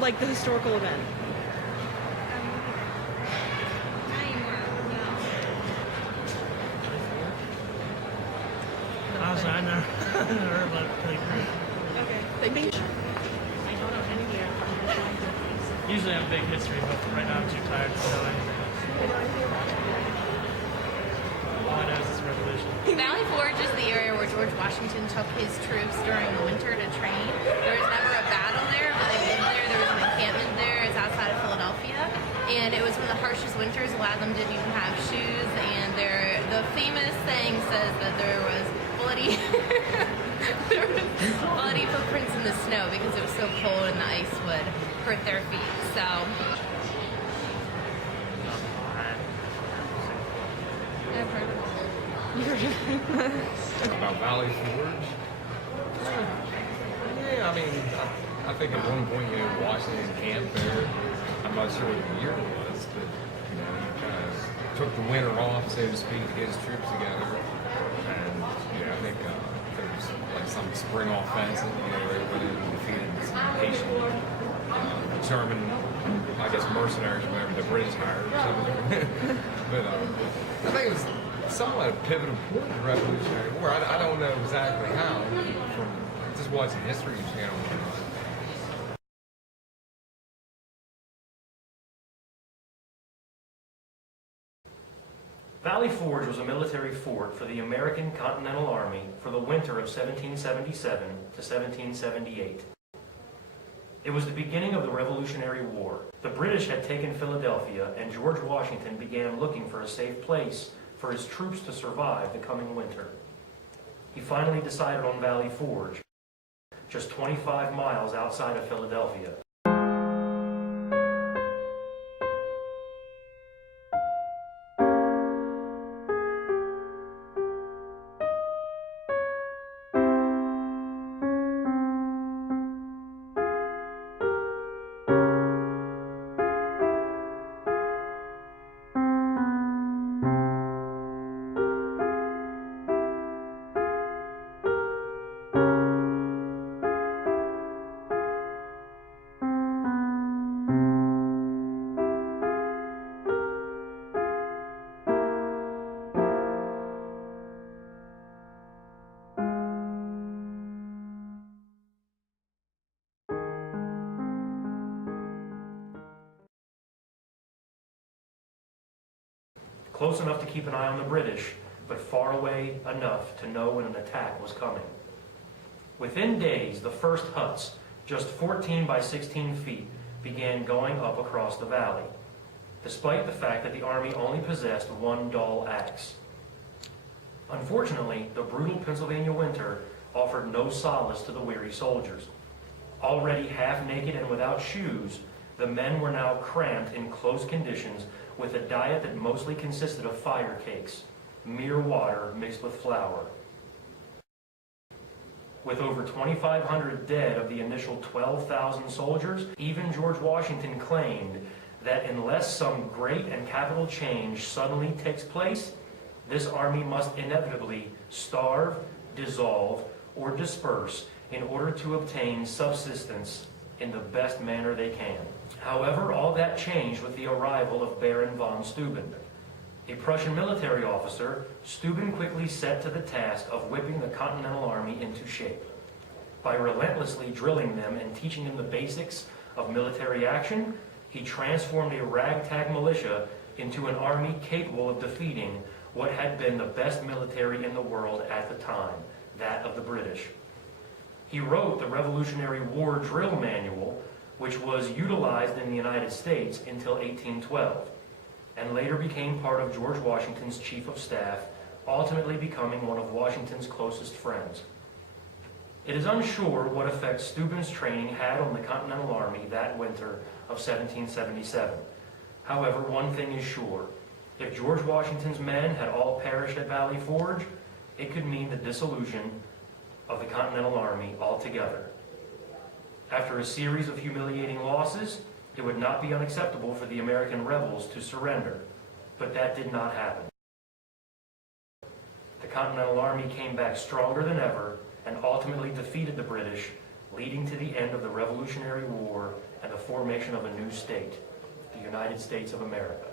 like the historical event? Honestly, I never heard about it pretty good. Okay. Thank you. I don't know any year. Usually I'm big history, but right now I'm too tired to know anything. All I know is this revolution. Valley Forge is the area where George Washington took his troops during the winter to train. There was never a battle there, but they lived there. There was an encampment there. It's outside of Philadelphia. And it was one of the harshest winters. A lot of them didn't even have shoes. And the famous saying says that there was bloody footprints in the snow because it was so cold and the ice would hurt their feet. So I've heard of it. About Valley Forge? Yeah, I mean, I think at one point, Washington camped there. I'm not sure what the year was, but, he kind of took the winter off, so to speak, to get his troops together. And, I think there was like some spring offensive, they went in and defeated some Haitian, German, I guess, mercenaries, whatever the British hired or something. But I think it was somewhat a pivotal point in the Revolutionary War. I don't know exactly how, from just watching History Channel. Valley Forge was a military fort for the American Continental Army for the winter of 1777 to 1778. It was the beginning of the Revolutionary War. The British had taken Philadelphia, and George Washington began looking for a safe place for his troops to survive the coming winter. He finally decided on Valley Forge, just 25 miles outside of Philadelphia. Close enough to keep an eye on the British, but far away enough to know when an attack was coming. Within days, the first huts, just 14 by 16 feet, began going up across the valley, despite the fact that the army only possessed one dull axe. Unfortunately, the brutal Pennsylvania winter offered no solace to the weary soldiers. Already half naked and without shoes, the men were now cramped in close conditions with a diet that mostly consisted of fire cakes, mere water mixed with flour. With over 2,500 dead of the initial 12,000 soldiers, even George Washington claimed that unless some great and capital change suddenly takes place, this army must inevitably starve, dissolve, or disperse in order to obtain subsistence in the best manner they can. However, all that changed with the arrival of Baron von Steuben. A Prussian military officer, Steuben quickly set to the task of whipping the Continental Army into shape. By relentlessly drilling them and teaching them the basics of military action, he transformed a ragtag militia into an army capable of defeating what had been the best military in the world at the time, that of the British. He wrote the Revolutionary War Drill Manual, which was utilized in the United States until 1812, and later became part of George Washington's chief of staff, ultimately becoming one of Washington's closest friends. It is unsure what effect Steuben's training had on the Continental Army that winter of 1777. However, one thing is sure. If George Washington's men had all perished at Valley Forge, it could mean the dissolution of the Continental Army altogether. After a series of humiliating losses, it would not be unacceptable for the American rebels to surrender, but that did not happen. The Continental Army came back stronger than ever and ultimately defeated the British, leading to the end of the Revolutionary War and the formation of a new state, the United States of America.